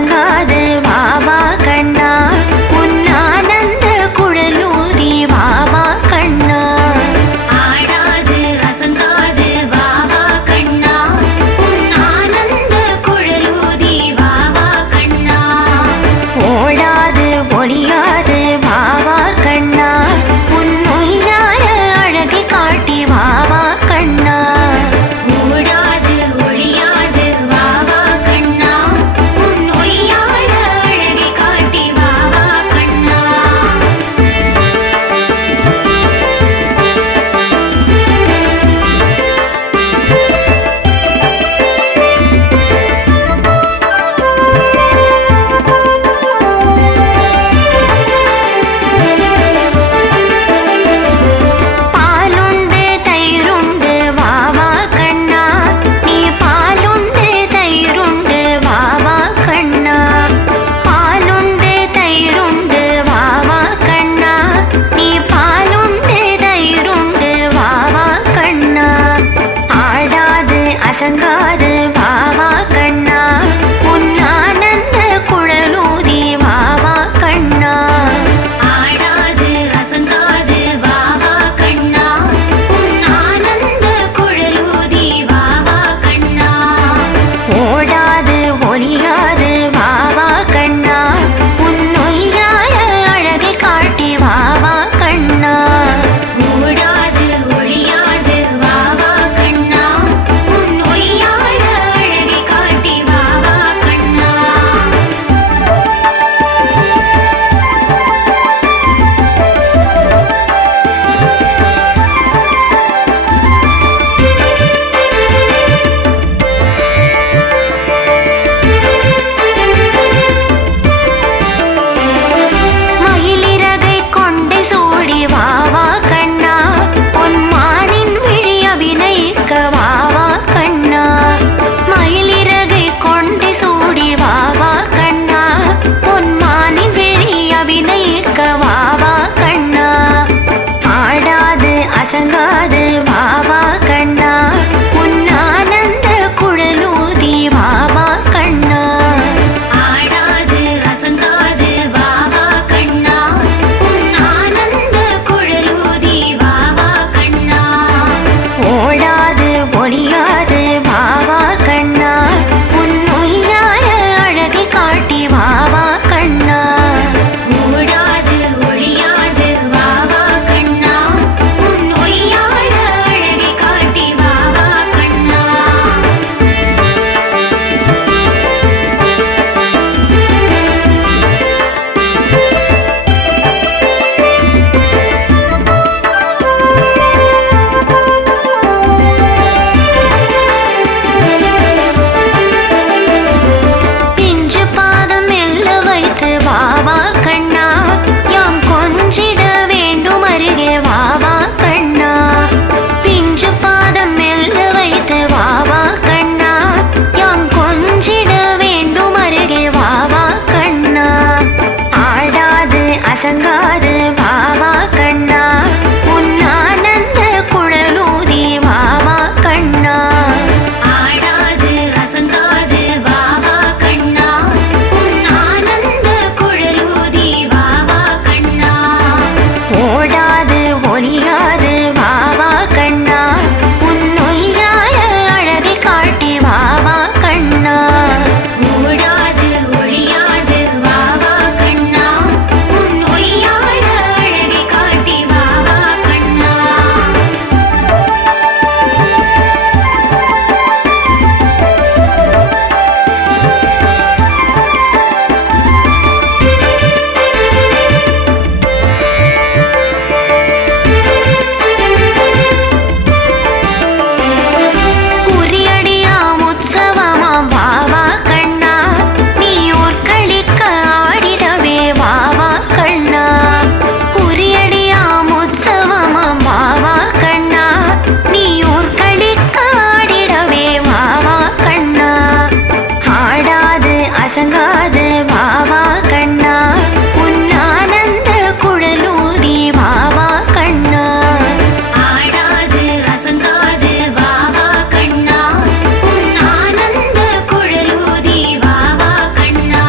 அசங்காது வாவா கண்ணா, உன் ஆனந்த குழலூதி வாவா கண்ணா. ஆடாது அசங்காது வாவா கண்ணா, உன் ஆனந்த குழலூதி வாவா கண்ணா. ஓடாது ஒளியாது வாவா கண்ணா, உன் ஒய்யார அழகை காட்டி வாவா கண்ணா. ஓடாது ஒழியாது வாவா கண்ணா, உன் ஒய்யார அழகை காட்டி வாவா கண்ணா. பாலுண்டு தயிருண்டு வாவா கண்ணா, நீ பாலுண்டு தயிருண்டு வாவா கண்ணா. பாலுண்டு தயிருண்டு வாவா கண்ணா, நீ பாலுண்டு தயிருண்டு வாவா கண்ணா. ஆடாது அசங்காது வாவா கண்ணா, உன் ஆனந்த குழலூதி வாவா கண்ணா. ஆடாது அசங்காது வாவா கண்ணா, உன் ஆனந்த குழலூதி வாவா கண்ணா. ஓடாது ஒளியாது வாவா கண்ணா, உன் ஒய்யார அழகை காட்டி வாவா கண்ணா. ஓடாது ஒழியாது வாவா கண்ணா, உன் ஒய்யார அழகை காட்டி வாவா கண்ணா. மயிலிறகை கொண்டு சூடி வாவா கண்ணா, உன் மானின் விழி அபிநயிக்க வாவா கண்ணா. மயிலிறகை கொண்டு சூடி வாவா கண்ணா, உன் மானின் விழி அபிநயிக்க வாவா கண்ணா. ஆடாது அசங்காது வாவா கண்ணா, உன் ஆனந்த குழலூதி வாவா கண்ணா. ஆடாது அசங்காது வாவா கண்ணா, உன் ஆனந்த குழலூதி வாவா கண்ணா. ஓடாது ஒளியாது வாவா கண்ணா, உன் ஒய்யார அழகை காட்டி வாவா கண்ணா. ஓடாது ஒழியாது வாவா கண்ணா, உன் ஒய்யார அழகை காட்டி வாவா கண்ணா. பிஞ்சு பாதம் மெல்ல வைத்து வாவா கண்ணா, யாம் கொஞ்சிட வேண்டும் அருகே வாவா கண்ணா. பிஞ்சு பாதம் மெல்ல வைத்து வாவா கண்ணா, யாம் கொஞ்சிட வேண்டும் அருகே வாவா கண்ணா. ஆடாது அசங்காது வாவா கண்ணா, உன் ஆனந்த குழலூதி வாவா கண்ணா. ஆடாது அசங்காது வாவா கண்ணா, உன் ஆனந்த குழலூதி வாவா கண்ணா. ஓடாது ஒளியாது வாவா கண்ணா, உன் ஒய்யார அழகை காட்டி வாவா கண்ணா. ஓடாது ஒழியாது வாவா கண்ணா, உன் ஒய்யார அழகை காட்டி வாவா கண்ணா. குறியடியாம் உற்சவமாம் வாவா கண்ணா, நீ ஊர்களிக்க ஆடிடவே வாவா கண்ணா. குறியடியாம் உற்சவமாம் வாவா கண்ணா, நீ ஊர்களிக்க ஆடிடவே வாவா கண்ணா. ஆடாது அசங்காது வாவா கண்ணா, உன் ஆனந்த குழலூதி வாவா கண்ணா. ஆடாது அசங்காது வாவா கண்ணா, உன் ஆனந்த குழலூதி வாவா கண்ணா.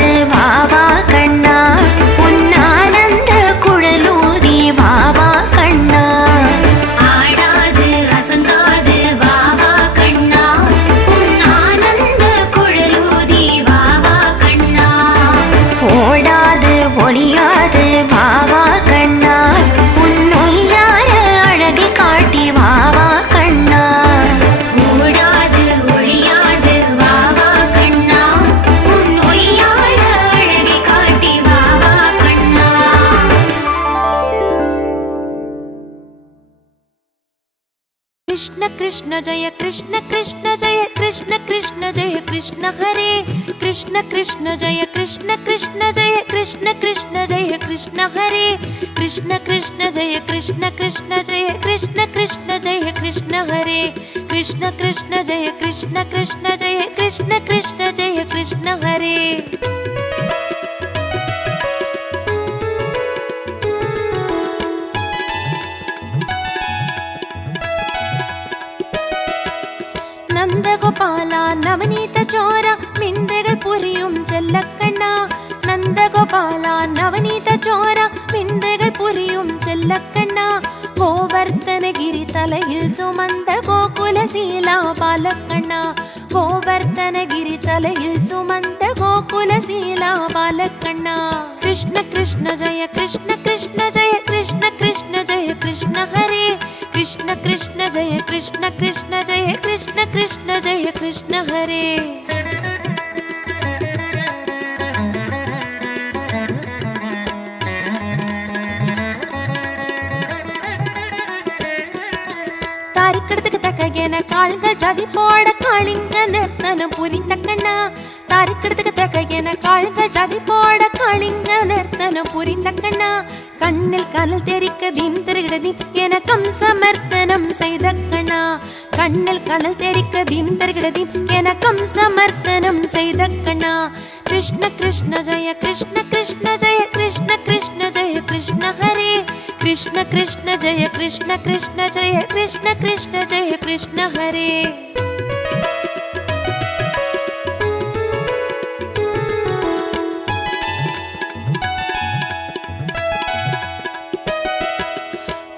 அசங்காது வாவா கண்ணா உன்னானந்த குழலூதி வாவா கண்ணா ஆடாது அசங்காது வாவா கண்ணா உன் ஆனந்த குழலூதி வாவா கண்ணா ஓடாது ஒளியாது வாவா கண்ணா உன்னொய்யார அழகை காட்டி வாவா கண்ணா ஓடாது ஒழியாது வாவா கண்ணா உன் ஒய்யார அழகை காட்டி வாவா கண்ணா कृष्ण कृष्ण जय कृष्ण कृष्ण जय कृष्ण कृष्ण जय कृष्ण हरे कृष्ण कृष्ण जय कृष्ण कृष्ण जय कृष्ण कृष्ण जय कृष्ण हरे कृष्ण कृष्ण जय कृष्ण कृष्ण जय कृष्ण कृष्ण जय कृष्ण हरे कृष्ण कृष्ण जय कृष्ण कृष्ण जय कृष्ण कृष्ण जय कृष्ण हरे നന്ദഗോപാല നവനീത ചോര വിന്ദകൾ പുരിയും ചെല്ലക്കണ്ണ നന്ദഗോപാല നവനീത ചോര വിന്ദകൾ പുരിയും ചെല്ലക്കണ്ണ ഗോവർദ്ധനഗിരി തലയിൽ സുമന്ത ഗോകുലശീല ബാലക്കണ്ണ ഗോവർദ്ധനഗിരി തലയിൽ സുമന്ത ഗോകുലശീല ബാലക്കണ്ണ കൃഷ്ണ കൃഷ്ണ ജയ കൃഷ്ണ കൃഷ്ണ ജയ കൃഷ്ണ കൃഷ്ണ ജയ കൃഷ്ണ ഹരേ कृष्ण कृष्ण जय कृष्ण कृष्ण जय कृष्ण कृष्ण जय कृष्ण हरे താരിക്കടത്തുക്ക് തക്കകേന കാളുകൾ ജാതി പോട കാളിങ്ക നിർത്തനം പുരിന്തക്കണ്ണ താരിക്കടത്തുക്ക് തക്കകേന കാളുകൾ ജാതി പോട കാളിങ്ക നിർത്തനം പുരിന്തക്കണ്ണ കണ്ണിൽ കനൽ തെരിക്ക ദീം തിരുകിടതി എനക്കം സമർത്തനം ചെയ്ത കണ്ണ കണ്ണിൽ കനൽ തെരിക്ക ദീം തിരുകിടതി എനക്കം സമർത്തനം ചെയ്ത കണ്ണ കൃഷ്ണ കൃഷ്ണ ജയ കൃഷ്ണ കൃഷ്ണ ജയ കൃഷ്ണ കൃഷ്ണ ജയ കൃഷ്ണ ഹരേ കൃഷ്ണ കൃഷ്ണ ജയ കൃഷ്ണ കൃഷ്ണ ജയ കൃഷ്ണ കൃഷ്ണ ജയ കൃഷ്ണ ഹരേ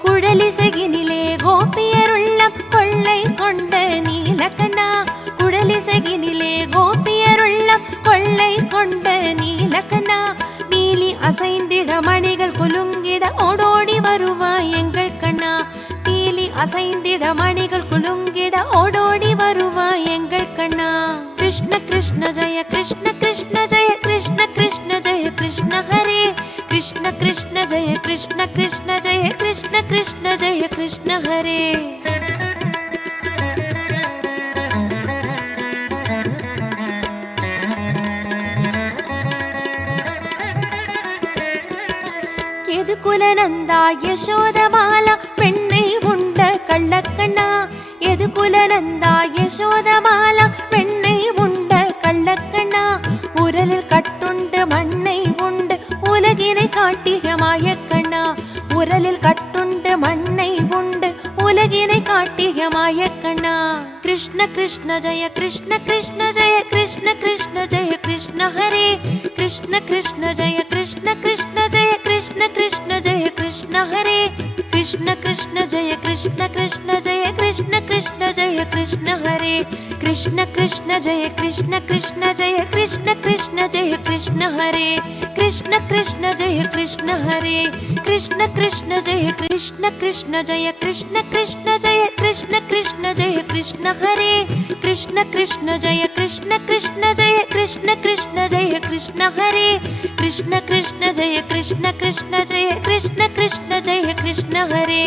കുഴലിസകിനിലെ ഗോപിയരുള്ളം കൊള്ളை കൊണ്ട നീലകണ്ണ കുഴലിസകിനിലെ ഗോപിയരുള്ളം കൊள்ளை കൊണ്ട നീലകണ്ണ നീലി அசைந்திட மணிகள் குலுங்கிட ஓடோடி வருவாய் எங்கள் கண்ணா நீலி அசைந்திட மணிகள் குலுங்கிட ஓடோடி வருவாய் எங்கள் கண்ணா கிருஷ்ண கிருஷ்ண ஜெய கிருஷ்ண கிருஷ்ண ஜெய கிருஷ்ண கிருஷ்ண ஜெய கிருஷ்ண ஹரே कृष्ण कृष्ण जय कृष्ण कृष्ण जय कृष्ण कृष्ण जय कृष्ण हरे യദുകുലനന്ദ യശോദമാല പെണ്ണை உண்ட கள்ளக்கண்ணா യദുകുലനന്ദ യശോദമാല പെണ്ണை உண்ட கள்ளக்கண்ணா உரலில் கட்டுண்டு மண்ணை உண்டு உலகினை காட்டிய மாயக்கண்ணா உரலில் கட்டுண்டு மண்ணை உண்டு உலகினை காட்டிய மாயக்கண்ணா கிருஷ்ண கிருஷ்ண ஜெய கிருஷ்ண கிருஷ்ண ஜெய கிருஷ்ண கிருஷ்ண ஜெய கிருஷ்ண ஹரே கிருஷ்ண கிருஷ்ண ஜெய கிருஷ்ண கிருஷ்ண ஜெய கிருஷ்ண கிருஷ்ண ஜெய கிருஷ்ண ஹரே कृष्ण कृष्ण जय कृष्ण कृष्ण जय कृष्ण कृष्ण जय कृष्ण हरे कृष्ण कृष्ण जय कृष्ण कृष्ण जय कृष्ण कृष्ण जय कृष्ण हरे कृष्ण कृष्ण जय कृष्ण हरे कृष्ण कृष्ण जय कृष्ण कृष्ण जय कृष्ण कृष्ण जय कृष्ण कृष्ण जय कृष्ण हरे कृष्ण कृष्ण जय कृष्ण कृष्ण जय कृष्ण कृष्ण जय कृष्ण हरे कृष्ण कृष्ण जय कृष्ण कृष्ण जय कृष्ण कृष्ण जय कृष्ण हरे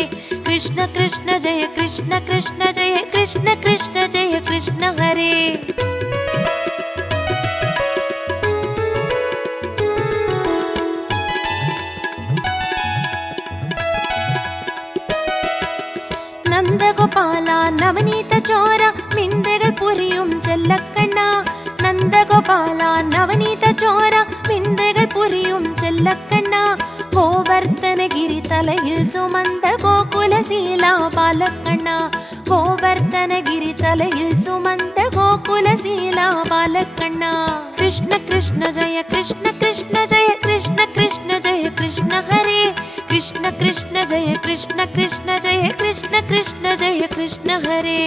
कृष्ण कृष्ण जय कृष्ण कृष्ण जय कृष्ण कृष्ण जय कृष्ण हरे നന്ദഗോപാല നവനീത ചോര വിന്ദകൾ പുരിയും ചെല്ലക്കണ്ണ നന്ദഗോപാല നവനീത ചോര വിന്ദകൾ പുരിയും ചെല്ലക്കണ്ണ ഗോവർദ്ധനഗിരി തലയിൽ സുമന്ത ഗോകുലശീല ബാലക്കണ്ണ ഗോവർദ്ധനഗിരി തലയിൽ സുമന്ത ഗോകുല ಗೋಕುಲಶೀಲಾ ಬಾಲಕಣ್ಣ. ಕೃಷ್ಣ ಕೃಷ್ಣ ಜಯ ಕೃಷ್ಣ ಕೃಷ್ಣ ಜಯ ಕೃಷ್ಣ ಕೃಷ್ಣ ಜಯ ಕೃಷ್ಣ ಹರೇ. ಕೃಷ್ಣ ಕೃಷ್ಣ ಜಯ ಕೃಷ್ಣ ಕೃಷ್ಣ ಜಯ ಕೃಷ್ಣ ಕೃಷ್ಣ ಜಯ ಕೃಷ್ಣ ಹರೇ.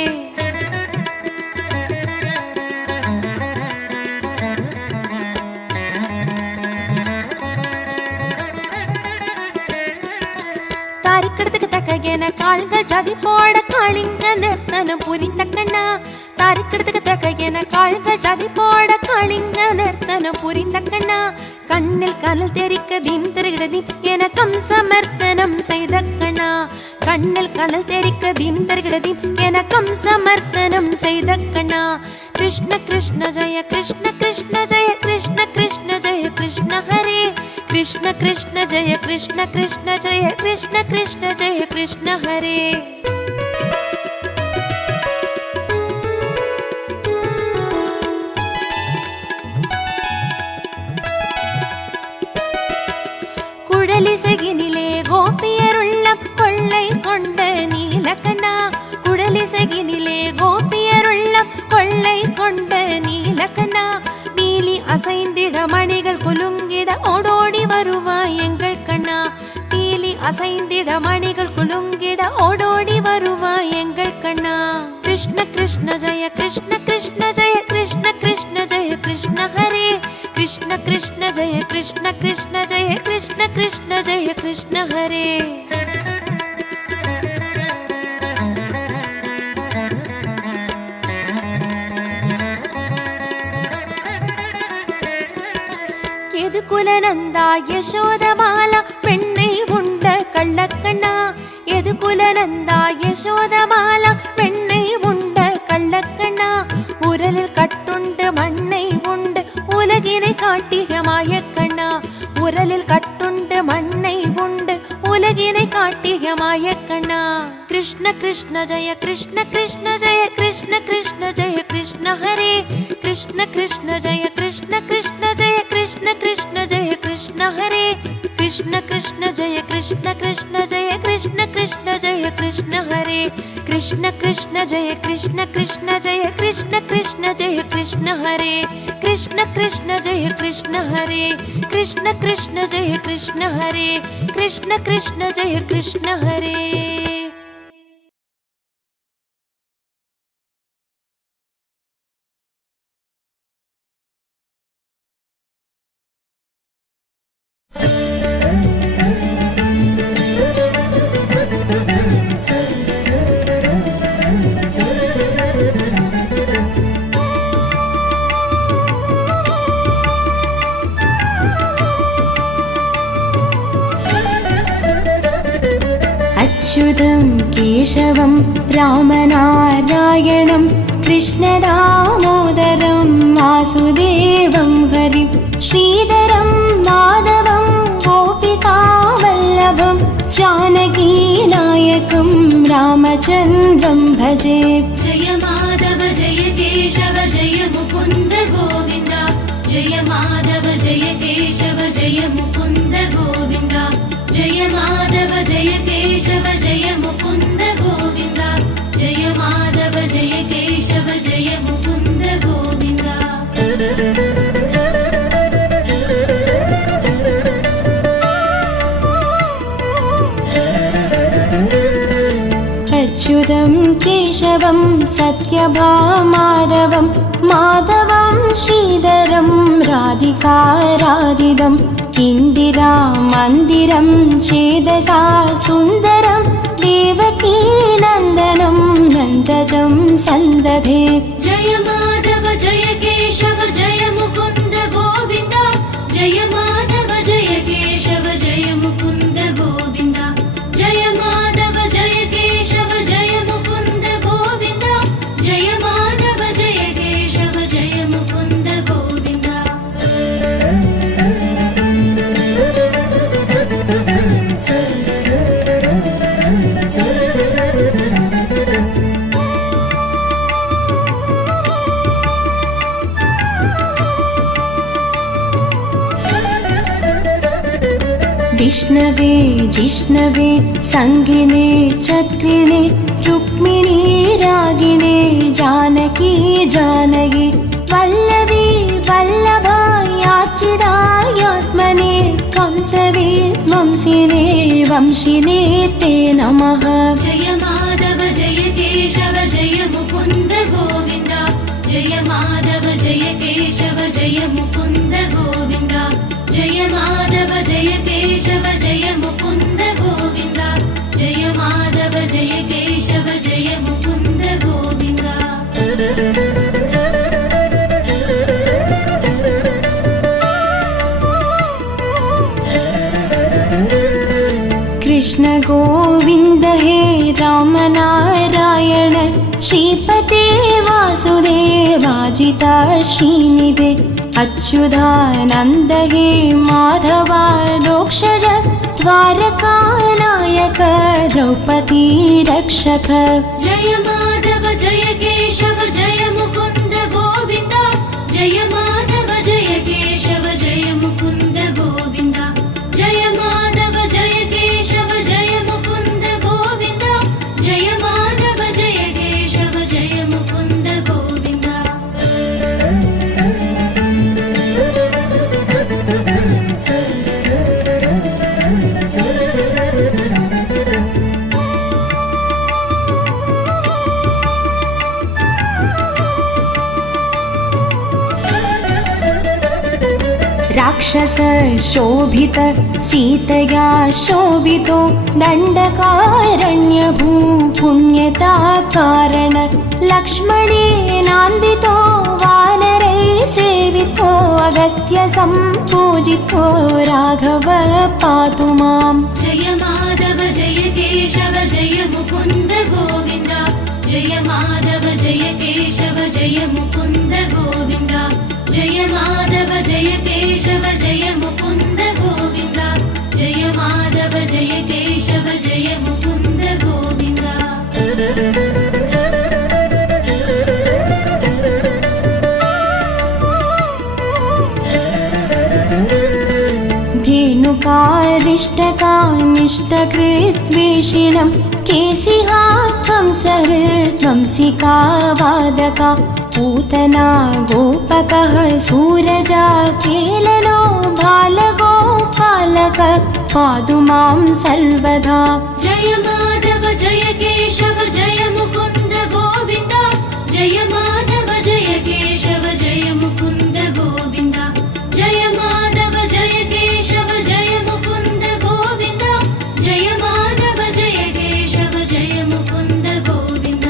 தாரிக்கெடுத்துக்கு தக்கையன கால்கள் ஜாதி போட காளிங்க நிறுத்தனம் புரிந்தக்கண்ண. தாரிக்கெடுத்துக்கு தக்கையன கால்கள் ஜாதி போட காளிங்க நிறுத்தனம் புரிந்தக்கண்ண. கண்ணில் கனல் தெரிக்க தீம் திருகிடதீம் என கம்சமர்த்தனம் செய்த கண்ணா. கண்ணில் கனல் தெரிக்க தீம் திருகிடதீம் என கம்சமர்த்தனம் செய்த கண்ணா. கிருஷ்ண கிருஷ்ண ஜய கிருஷ்ண கிருஷ்ண ஜய கிருஷ்ண கிருஷ்ண ஜய கிருஷ்ண ஹரே. கிருஷ்ண கிருஷ்ண ஜய கிருஷ்ண கிருஷ்ண ஜய கிருஷ்ண கிருஷ்ண ஜய கிருஷ்ண ஹரே. குடலிசையினிலே கோபியருள்ளம் கொள்ளை கொண்ட நீலகண்ணா. குடலிசையினிலே கோபியருள்ளம் கொள்ளை கொண்ட நீலகண்ணா. நீலி அசைந்திட மணிகள் குலுங்கிட ஓடோடி வருவாய் எங்கள் கண்ணா. நீலி அசைந்திட மணிகள் குலுங்கிட ஓடோடி வருவாய் எங்கள் கண்ணா. கிருஷ்ண கிருஷ்ண ஜய கிருஷ்ண கிருஷ்ண ஜய கிருஷ்ண கிருஷ்ண ஜய கிருஷ்ண ஹரே. கிருஷ்ண கிருஷ்ண ஜய கிருஷ்ண கிருஷ்ண ஜய கிருஷ்ண கிருஷ்ண ஜய கிருஷ்ண ஹரே. எது குலநந்தா யசோதமாலா பெண்ணை உண்ட கள்ளக்கண்ணா. எது குலநந்தா யசோதமாலா பெண்ணை உண்ட கள்ளக்கண்ணா. உரலில் கட்டுண்டு மண்ணை உண்டு உலகினை காட்டிய மாயக்கண்ணா. உரலில் கட்டுண்டு மண்ணை உண்டு உலகினை காட்டிய மாயக்கண்ணா. கிருஷ்ண கிருஷ்ண ஜய கிருஷ்ண கிருஷ்ண ஜய கிருஷ்ண கிருஷ்ண ஜய கிருஷ்ண ஹரே. கிருஷ்ண கிருஷ்ண ஜய கிருஷ்ண கிருஷ்ண ஜய கிருஷ்ண கிருஷ்ண ஜய கிருஷ்ண ஹரே. கிருஷ்ண கிருஷ்ண ஜய கிருஷ்ண கிருஷ்ண ஜய கிருஷ்ண கிருஷ்ண ஜய கிருஷ்ண ஹரே. கிருஷ்ண கிருஷ்ண ஜய கிருஷ்ண கிருஷ்ண ஜய கிருஷ்ண கிருஷ்ண ஜய கிருஷ்ண ஹரே. கிருஷ்ண கிருஷ்ண ஜய கிருஷ்ண ஹரே. கிருஷ்ண கிருஷ்ண ஜய கிருஷ்ண ஹரே. கிருஷ்ண கிருஷ்ண ஜய கிருஷ்ண ஹரே. अच्युतं केशवं रामनारायणं कृष्णदामोदरं वासुदेवं हरिं श्रीधरं माधवं गोपिकावल्लभं जानकीनायकं रामचन्द्रं भजे. जय माधव जय केशव जय मुकुन्द गोविन्द. जय माधव जय केशव जय मुकुन्द गोविन्द. जय माधव जय केशव जय मुकुन्द गोविन्द. जय माधव जय केशव जय मुकुन्द गोविन्द. अच्युतं केशवं सत्यभामाधवं माधवं श्रीधरं राधिकाराधितं इन्दिरा मन्दिरं चेदसा सुन्दरं देवकी नन्दनं नन्दजं सन्दधे. जय माधव जय केशव जय मुकुन्द गोविन्द. जय माधव जय केशव जय मुकुन्द गोविन्द. जय माधव जय केशव जय मुकुन्द गोविन्द. जय माधव जय केशव जय मुकुन्द गोविन्द. विष्णवे जिष्णवे संगिणे चक्रिणे रुक्मिणी रागिणे जानकी जानकी वल्लभी वल्लभायार्चितायात्मने कंसवे वंशिने वंशिने ते नमः। जय माधव जय केशव जय मुकुन्द गोविन्द जय माधव जय केशव जय मुकुन्द गोविन्द जय माधव जय केशव जय मुकुन्द गोविन्द जय माधव जय केशव जय मुकुन्द गोविन्द। कृष्ण गोविन्द हे राम नारायण श्रीपते वासुदेवाजिता श्रीनिधे अच्युतानन्द हे माधवा दोक्षज द्वारकानायक द्रौपदी रक्षक। जय माधव जय केशव जय मुकुन्द गोविन्द जय माधव जय केशव जय मुकुन्द गोविन्द जय माधव जय केशव जय मुकुन्द गोविन्द जय माधव जय केशव जय मुकुन्द गोविन्द। राक्षस शोभित सीतया शोभितो दण्डकारण्य भूपुण्यता कारण लक्ष्मणेनान्वितो वानरै सेवितो अगस्त्य सम्पूजितो राघव पातु माम्। जय माधव जय केशव जय मुकुन्द गोविन्द जय माधव जय केशव जय मुकुन्द गोविन्द जय माधव जय केशव जय मुकुन्द गोविन्द जय माधव जय केशव जय मुकुन्द गोविन्द। धेनुकारिष्टकानिष्टकृद्वेषिणं केशिहा कंसहृद्वंसिका वादका पूतना गोपकः सूरजा केलनो बालगोपालक पातु मां सर्वदा। जय माधव जय केशव जय मुकुन्द गोविन्द जय माधव जय केशव जय मुकुन्द गोविन्द जय माधव जय केशव जय मुकुन्द गोविन्द जय माधव जय केशव जय मुकुन्द गोविन्द।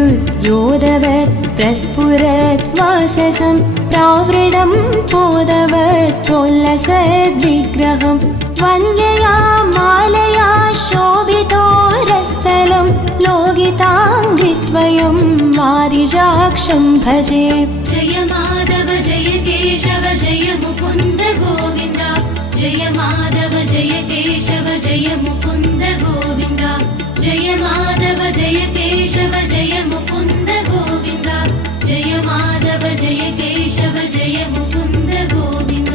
विद्युदुद्योतवत् प्रस्फुरत् वाससं प्रावृणं पोदवत् प्रोल्लसद्विग्रहं वन्द्यया मालया शोभितोरस्थलं लोगिताङ्घ्रिद्वयं वारिजाक्षं भजे। जय माधव जय केशव जय मुकुन्द गोविन्द जय माधव जय केशव जय मुकुन्द गोविन्द जय माधव जय केशव जय मुकुन्द गोविन्द जय माधव जय केशव जय मुकुन्द गोविन्द।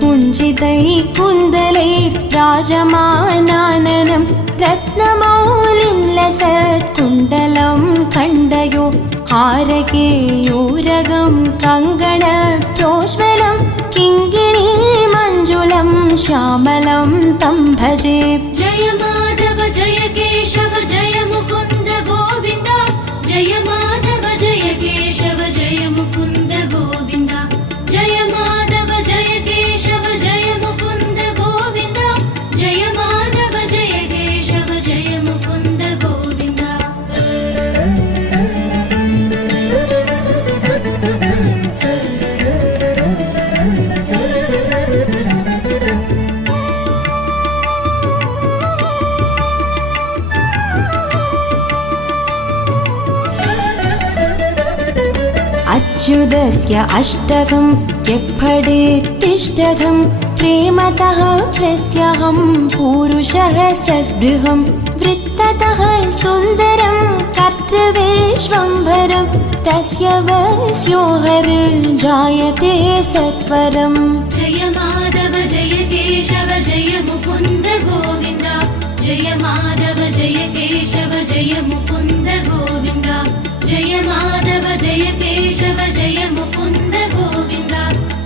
कुञ्जितैः कुन्दलैः राजमानाननं रत्नमौलिं लसत्कुण्डलं खण्डयो हारकेयूरगं कङ्गणप्रोज्वलं किङ्गिणी मञ्जुलं श्यामलं तं भजे। जय माधव जय केशव जय मुकुन्द गोविन्द जय माधव जय केशव जय मुकुन्द गोविन्द जय माधव जय केशव जय मुकुन्द गोविन्द जय माधव जय केशव जय मुकुन्द गोविन्द। अच्युतस्य अष्टकं यक्फडेत्तिष्ठतं प्रेमतः प्रत्यहं पूरुषः सस्पृहं वृत्ततः सुन्दरं कर्तृविश्वम्भरं तस्य वस्यो हरिर्जायते सत्वरम्। जय माधव जय केशव जय मुकुन्द गोविन्द जय माधव जय केशव जय मुकुन्द गोविन्द जय माधव जय केशव जय मुकुन्द गोविन्द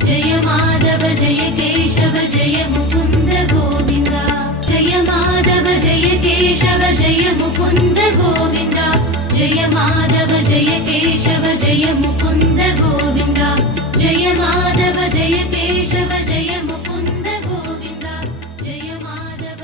जय माधव जय केशव जय मुकुन्द गोविन्द जय माधव जय केशव जय मुकुन्द गोविन्द जय माधव जय केशव जय मुकुन्द गोविन्द जय माधव जय केशव जय मुकुन्द गोविन्द जय माधव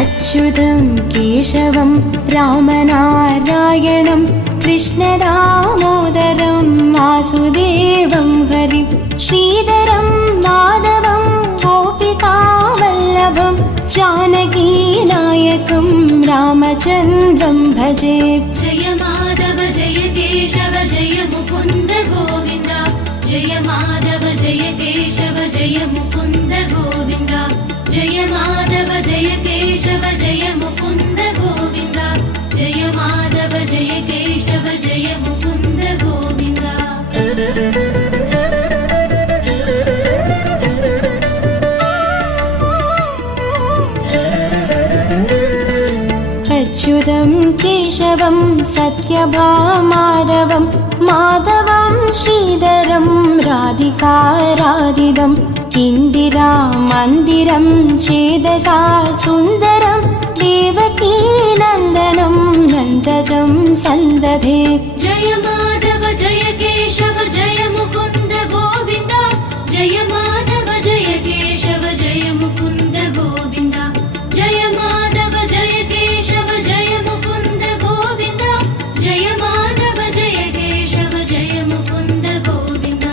अच्युतं केशवं रामनारायणं कृष्णदामोदरं वासुदेवं हरिं श्रीधरं माधवं गोपिकावल्लभं जानकीनायकं रामचन्द्रं भजे। जय माधव जय केशव जय मुकुन्द गोविन्द जय माधव जय केशव जय मुकुन्द गोविन्द जय माधव जय केशव जय मुकुन्द गोविन्द जय माधव जय केशव जय मुकुन्द गोविन्द। अच्युतं केशवं सत्यभामाधवं माधवं श्रीधरं राधिकाराधितं इन्दिरा मन्दिरं चेदसा सुन्दरं देवकी नन्दनं नन्दजं सन्दधे। जय माधव जय केशव जय मुकुन्द गोविन्द जय माधव जय केशव जय मुकुन्द गोविन्द जय माधव जय केशव जय मुकुन्द गोविन्द जय माधव जय केशव जय मुकुन्द गोविन्द।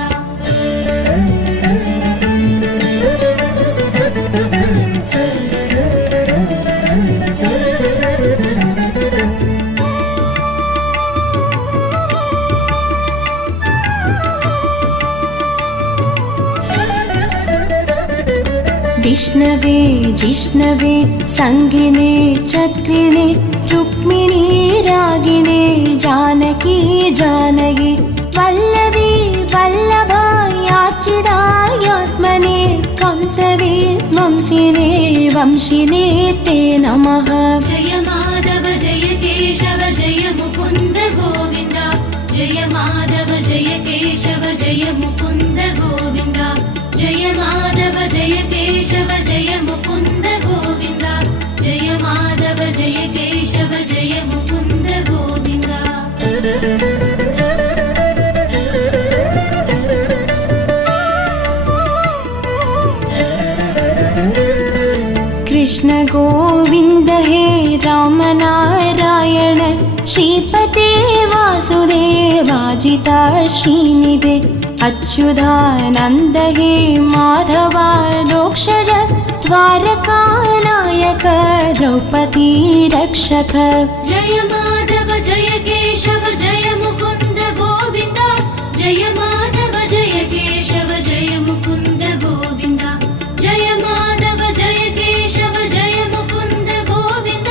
विष्णवे जिष्णवे संगिणे चक्रिणे रुक्मिणी रागिणे जानकी जानकी वल्लभी वल्लभायार्चितायात्मने कंसवे वंशिने वंशिने ते नमः। जय माधव जय केशव जय मुकुन्द गोविन्द जय माधव जय केशव जय मुकुन्द गोविन्द जय माधव जय केशव जय मुकुन्द गोविन्द जय माधव जय केशव जय मुकुन्द गोविन्द। कृष्ण गोविन्द हे राम नारायण श्रीपते वासुदेवाजिता श्रीनिधे अच्युतानन्द हे माधवा दोक्षज द्वारकानायक द्रौपदी रक्षक। जय माधव जय केशव जय मुकुन्द गोविन्द जय माधव जय केशव जय मुकुन्द गोविन्द जय माधव जय केशव जय मुकुन्द गोविन्द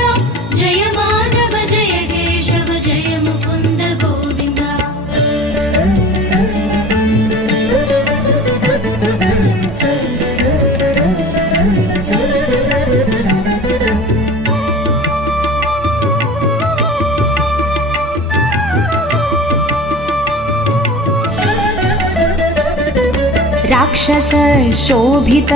जय माधव जय केशव जय मुकुन्द गोविन्द। राक्षस शोभित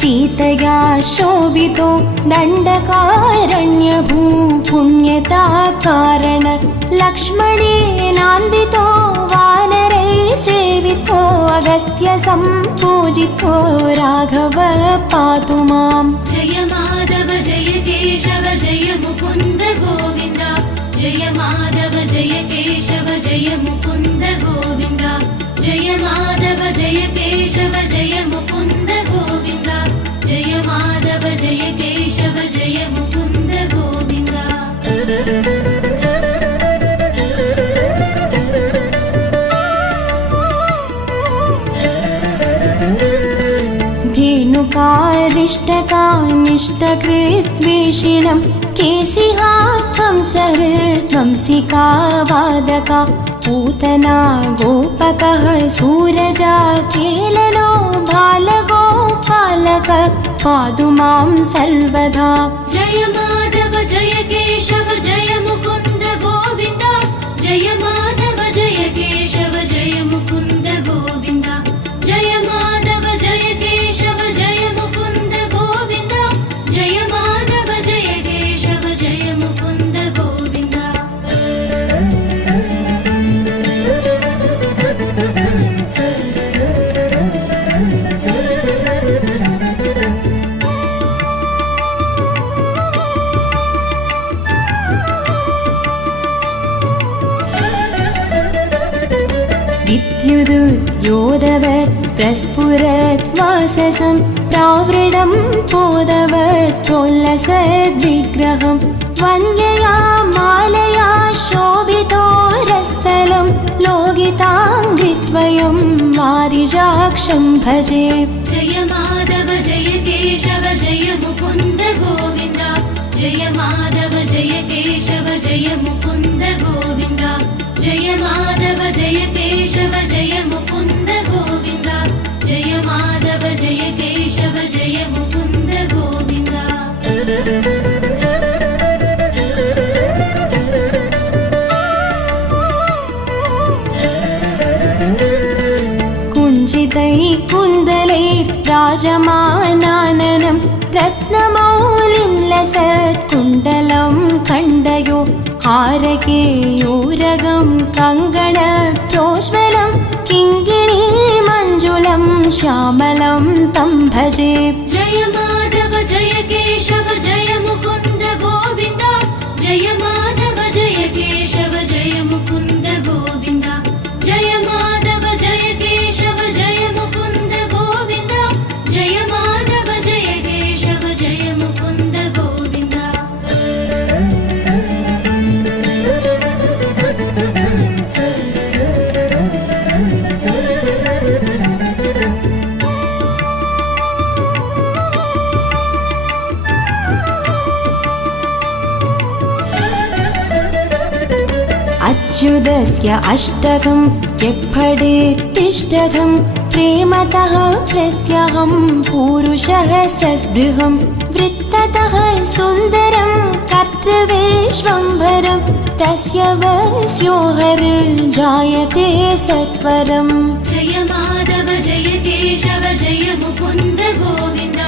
सीतया शोभितो दण्डकारण्यभू पुण्यता कारण लक्ष्मणेनान्वितो वानरै सेवितो अगस्त्य सम्पूजितो राघव पातु माम्। जय माधव जय केशव जय मुकुन्द गोविन्द जय माधव जय केशव जय मुकुन्द गोविन्द जय माधव जय केशव जय मुकुन्द गोविन्द जय माधव जय केशव जय मुकुन्द गोविन्द। धेनुकारिष्टकानिष्टकृद्वेषिणं केसिहा कंसहृद्वंसिका वादका पूतना गोपकः सूरजा केलनो बालगोपालक पातु मां सर्वदा। जय माधव जय केशव जय मुकुन्द गोविन्द जय माधव जय केशव जय मुकुन्द गोविन्द जय माधव जय केशव जय मुकुन्द गोविन्द जय माधव जय केशव जय मुकुन्द गोविन्द। विद्युदुद्योदवत् प्रस्फुरत् वाससं प्रावृणं पोदवत् प्रोल्लसद्विग्रहं वन्द्यया मालया शोभितोरस्थलं लोगिताङ्गिद्वयं वारिजाक्षं भजे। जय माधव जय केशव जय मुकुन्द गोविन्द जय माधव जय केशव जय मुकुन्द गोविन्द जय माधव जय केशव जय मुकुन्द गोविन्द जय माधव जय केशव जय मुकुन्द गोविन्द। कुञ्जितैकुन्दलैर्राजमानाननं रत्नमौलिं लसत्कुण्डलं खण्डयो हारकेयूरगं कङ्गणप्रोज्वलं किङ्गिणीमञ्जुलं श्यामलं तं भजे। जय माधव जय केशव जय मुकुन्द गोविन्द जय माधव जय केशव जय मुकुन्द गोविन्द जय माधव जय केशव जय मुकुन्द गोविन्द जय माधव जय केशव जय मुकुन्द गोविन्द। अच्युतस्य अष्टकं यक्फडेत्तिष्ठतं प्रेमतः प्रत्यहं पूरुषः सस्पृहं वृत्ततः सुन्दरं कर्तृविश्वम्भरं तस्य वस्यो हरिर्जायते सत्वरम्। जय माधव जय केशव जय मुकुन्द गोविन्द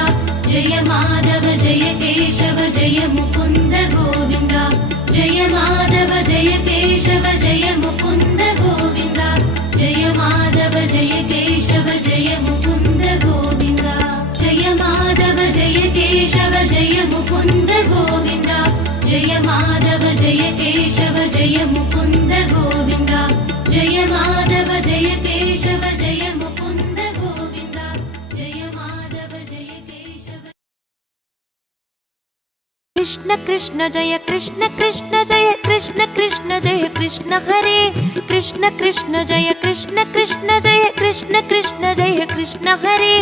जय माधव जय केशव जय मुकुन्द गोविन्द जय माधव जय केशव जय मुकुन्द गोविन्द जय माधव जय केशव जय मुकुन्द गोविन्द जय माधव जय केशव जय मुकुन्द गोविन्द जय माधव जय केशव जय मुकुन्द गोविन्द जय माधव जय केशव जय मुकुन्द गोविन्द जय माधव जय केशव। कृष्ण कृष्ण जय कृष्ण कृष्ण जय कृष्ण कृष्ण जय कृष्ण हरे कृष्ण कृष्ण जय कृष्ण कृष्ण जय कृष्ण कृष्ण जय कृष्ण हरे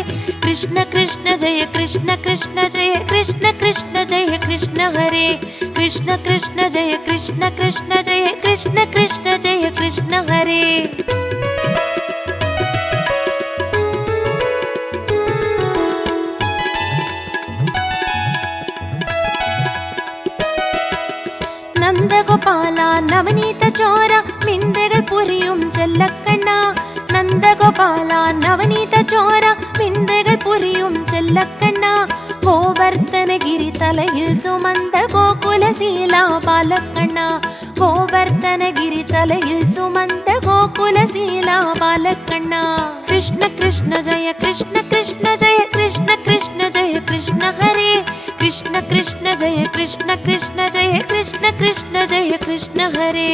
कृष्ण कृष्ण जय कृष्ण कृष्ण जय कृष्ण कृष्ण जय कृष्ण हरे कृष्ण कृष्ण जय कृष्ण कृष्ण जय कृष्ण कृष्ण जय कृष्ण हरे। നന്ദഗോപാല നവനീത ചോര വിന്ദകൾ പുരിയും ചെല്ലക്കണ്ണ നന്ദഗോപാല നവനീത ചോര വിന്ദകൾ പുരിയും ചെല്ലക്കണ്ണ ഗോവർദ്ധനഗിരി തലയിൽ സുമന്ത ഗോകുലശീല ബാലക്കണ്ണ கோவர்த்தனகிரி தலையில் சுமந்த கோகுலசீலா பாலக்கண்ணா. கிருஷ்ண கிருஷ்ண ஜெய கிருஷ்ண கிருஷ்ண ஜெய கிருஷ்ண கிருஷ்ண ஜெய கிருஷ்ண ஹரே. கிருஷ்ண கிருஷ்ண ஜெய கிருஷ்ண கிருஷ்ண ஜெய கிருஷ்ண கிருஷ்ண ஜெய கிருஷ்ண ஹரே.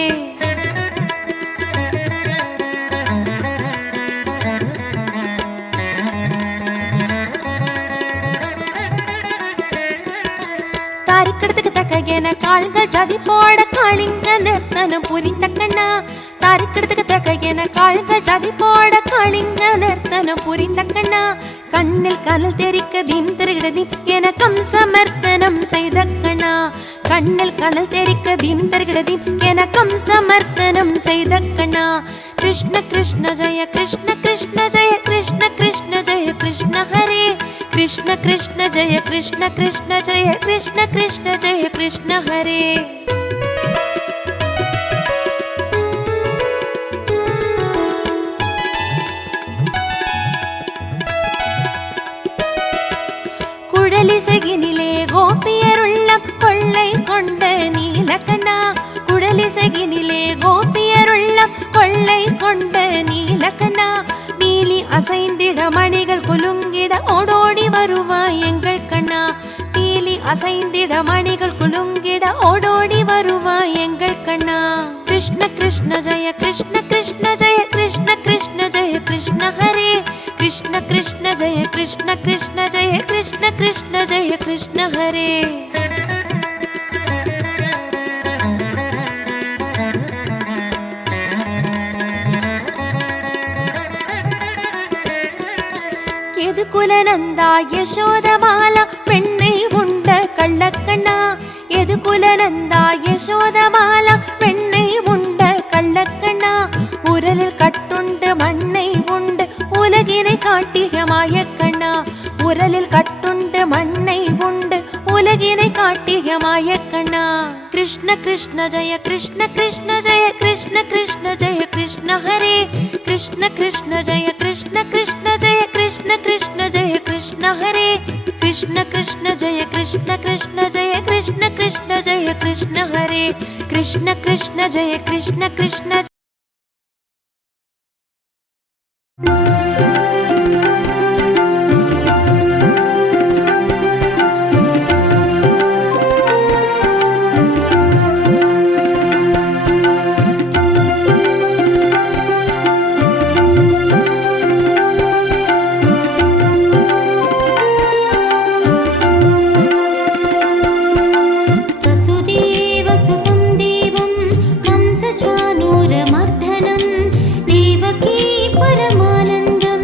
தாரிக்கடத்துக்கு தக்கையன கால்கள் ஜதி போட காளிங்க நிறுத்தனம் புரிந்த கண்ணா. தாரிக்கடத்துக்கு தக்கையன கால்கள் ஜதி போட காளிங்க நிறுத்தனம் புரிந்த கண்ணா. கண்ணில் கனல் தெரிக்க தீம் திருகிடதீம் என சமர்த்தனம் செய்த கண்ணா. கண்ணில் கனல் தெரிக்க தீம் திருகிடதீம் என சமர்த்தனம் செய்த கண்ணா. கிருஷ்ண கிருஷ்ண ஜெய கிருஷ்ண கிருஷ்ண ஜெய கிருஷ்ண கிருஷ்ண ஜெய கிருஷ்ண ஹரே. கிருஷ்ண கிருஷ்ண ஜெய கிருஷ்ண கிருஷ்ண ஜெய கிருஷ்ண கிருஷ்ண ஜெய கிருஷ்ண ஹரே. குழலிசையினிலே கோபியருள்ளம் கொள்ளை கொண்ட நீலகண்ணா. குழலிசையினிலே கோபியருள்ளம் கொள்ளை கொண்ட நீலகண்ணா. மீலி அசைந்திட மணிகள் குலுங்கிட ஓடோடி வருவாய் எங்கள் கண்ணா. மீலி அசைந்திட மணிகள் குலுங்கிட ஓடோடி வருவாய் எங்கள் கண்ணா. கிருஷ்ண கிருஷ்ண ஜெய கிருஷ்ண கிருஷ்ண ஜெய கிருஷ்ண கிருஷ்ண ஜெய கிருஷ்ண ஹரே. கிருஷ்ண கிருஷ்ண ஜெய கிருஷ்ண கிருஷ்ண ஜெய கிருஷ்ண கிருஷ்ண ஜெய கிருஷ்ண ஹரே. எதுகுலநந்தா யசோதமாலா பெண்ணை உண்ட கள்ளக்கண்ணா. எதுகுலநந்தா யசோதமாலா பெண்ணை உண்ட கள்ளக்கண்ணா. உரலில் கட்டுண்டு மண்ணை உண்டு உலகினை காட்டிய மாயக்கண்ணா. உரலில் கட்டுண்டு மண்ணை உண்டு உலகினை காட்டிய மாயக்கண்ணா. கிருஷ்ண கிருஷ்ண ஜெய கிருஷ்ண கிருஷ்ண ஜெய கிருஷ்ண கிருஷ்ண ஜெய கிருஷ்ண ஹரே. கிருஷ்ண கிருஷ்ண ஜெய கிருஷ்ண கிருஷ்ண ஜெய கிருஷ்ண கிருஷ்ண ஜெய கிருஷ்ண ஹரே. கிருஷ்ண கிருஷ்ண ஜெய கிருஷ்ண கிருஷ்ண ஜெய கிருஷ்ண கிருஷ்ண ஜெய கிருஷ்ண ஹரே. கிருஷ்ண கிருஷ்ண ஜெய கிருஷ்ண கிருஷ்ண वसुदेवसुतं देवं कंसचाणूरमर्दनं देवकी परमानन्दं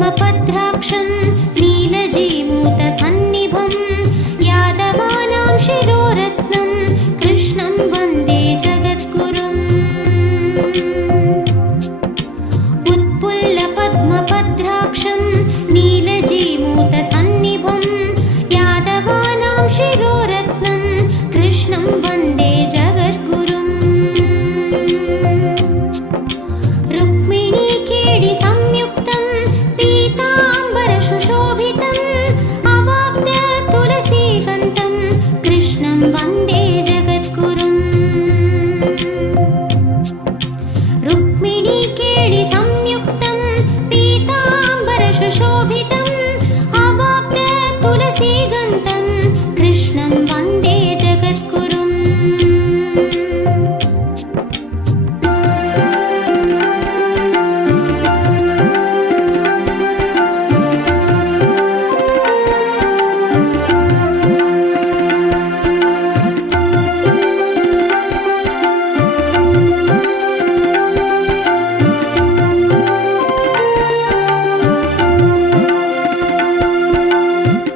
पद्मपत्राक्षं नीलजीमूतसन्निभं यादवानां शिरोरत्नं कृष्णं वन्दे जगद्गुरुम् उत्पुल्लपद्मपत्राक्षं नीलजीमूतसन्निभं यादवानां शिरोरत्नं कृष्णं वन्दे जगद्गुरुम् रुक्मिणीकेळि संयुक्तं पीताम्बरसुशोभितम् अवाप्य तुलसीगन्धं कृष्णं वन्दे जगद्गुरुम् रुक्मिणीकेळि संयुक्तं पीताम्बरसुशोभितम् अवाप्य तुलसीगन्धं कृष्णं वन्दे जगद्गुरुम्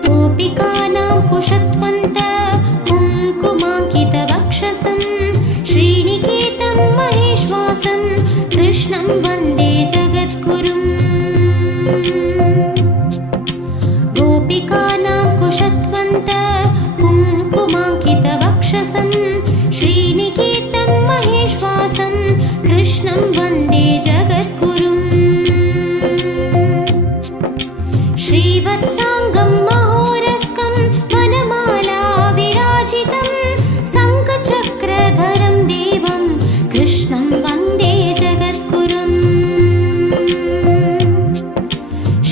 गोपिकानां कुशत्वन्त कुङ्कुमाङ्कितवक्षसं श्रीनिकेतं महेश्वासं कृष्णं वन्दे जगद्गुरुम् गोपिकानां कुशत्वन्त कुङ्कुमाङ्कितवक्षसं श्रीनिकेतं महेश्वासं कृष्णं वन्दे जगद्गुरुम् श्रीवत्साङ्गं महोरस्कं वनमाला विराजितं शङ्खचक्रधरं देवं कृष्णं वन्दे जगद्गुरुम्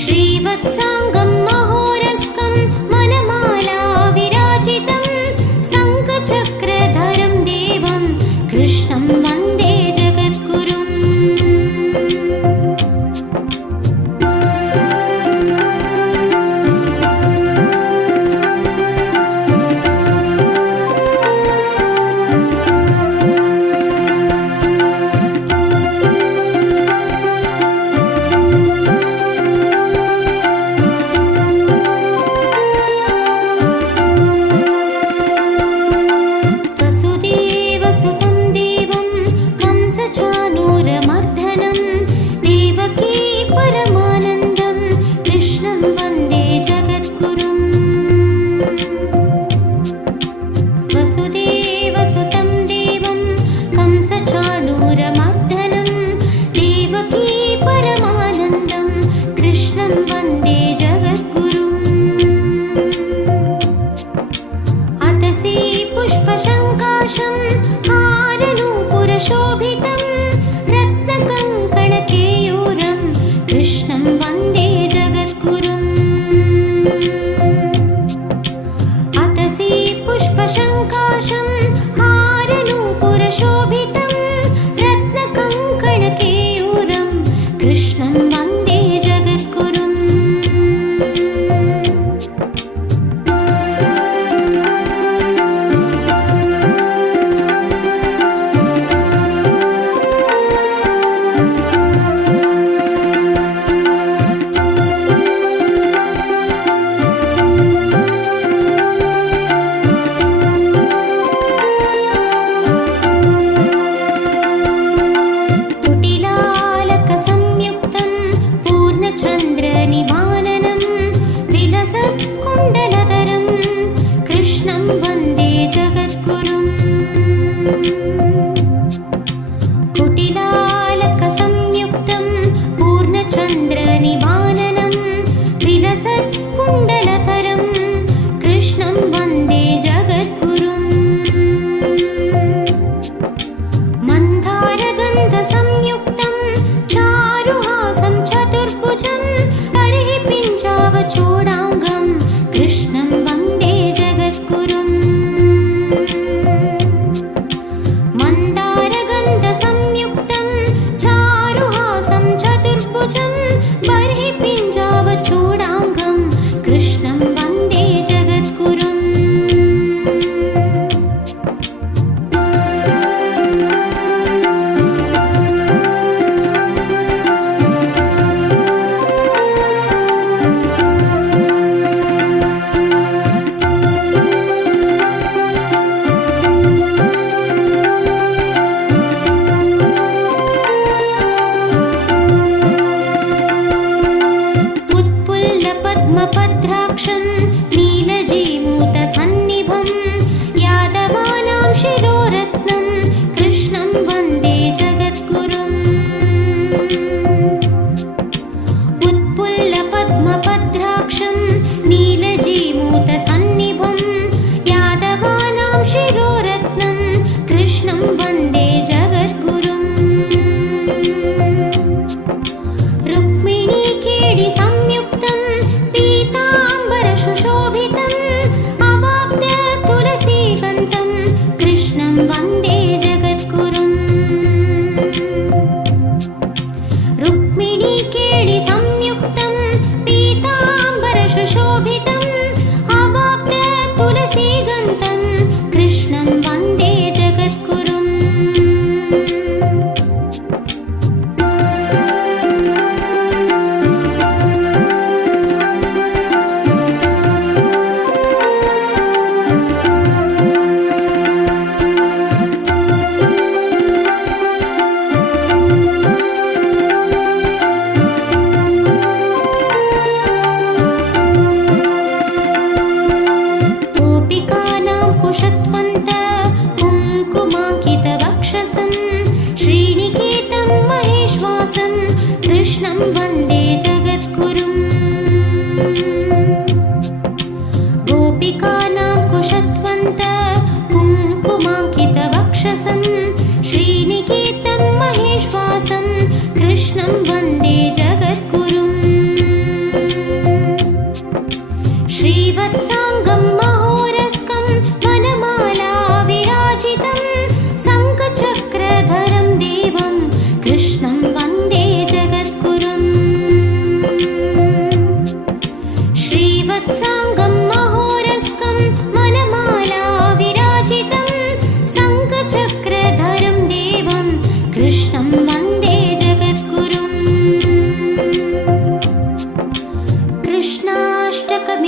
श्रीवत्साङ्गं महोरस्कं वनमाला विराजितं शङ्खचक्रधरं देवं कृष्णं वन्दे जगद्गुरुम् वसुदेवसुतं देवं कंसचाणूरमर्दनं देवकी परमानन्दं कृष्णं वन्दे जगद्गुरुम् वसुदेवसुतं देवं कंसचाणूरमर्दनं देवकी परमानन्दं कृष्णं वन्दे जगद्गुरुम् अतसी पुष्पशङ्काशं हारनूपुरशोभितं रत्नकङ्कणकेयूरं कृष्णं वन्दे जगद्गुरुम् अतसी पुष्पशङ्काशं हारनूपुरशोभितं रत्नकङ्कणकेयूरं कृष्णं वन्दे जगद्गुरुम्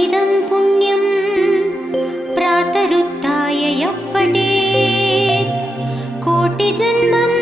कथमिदं पुण्यं प्रातरुत्थाय यः पठेत् कोटिजन्मं